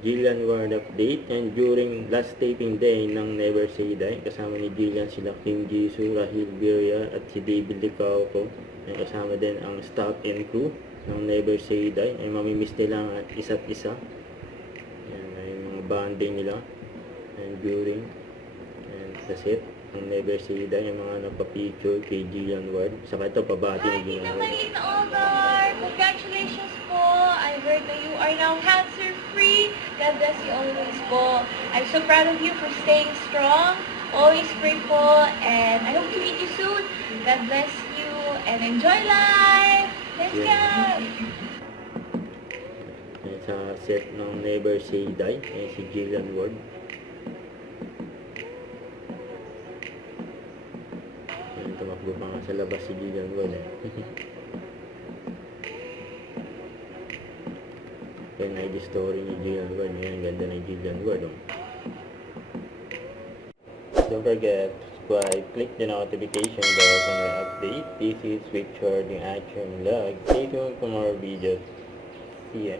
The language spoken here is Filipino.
Jillian Ward update. And during last taping day ng Never Say Die, kasama ni Jillian sila Kim Jisoo, Rahil Birya at si David Licauco. And kasama din ang staff and crew ng Never Say Die. Ay mamimiss nila ang isa't isa. Yan ay mga bonding nila. And during and sa set ng Never Say Die, yung mga nagpa-picture kay Jillian Ward. Saka ito pabati ni Jillian Ward. Congratulations po. I heard that you are now cancer-free. God bless you always po. I'm so proud of you for staying strong. Always pray po. And I hope to meet you soon. God bless you. And enjoy life. Let's go. Sa set ng Never Say Die, si Jillian Ward. Tumakbo pa nga sa labas si Jillian Ward Yan ay the story ni Jillian Ward. Yan, ganda ng Jillian Ward. Don't forget to subscribe, click the notification bell for my update. This is Victor, the Action Vlog. Stay tuned for more videos. See ya.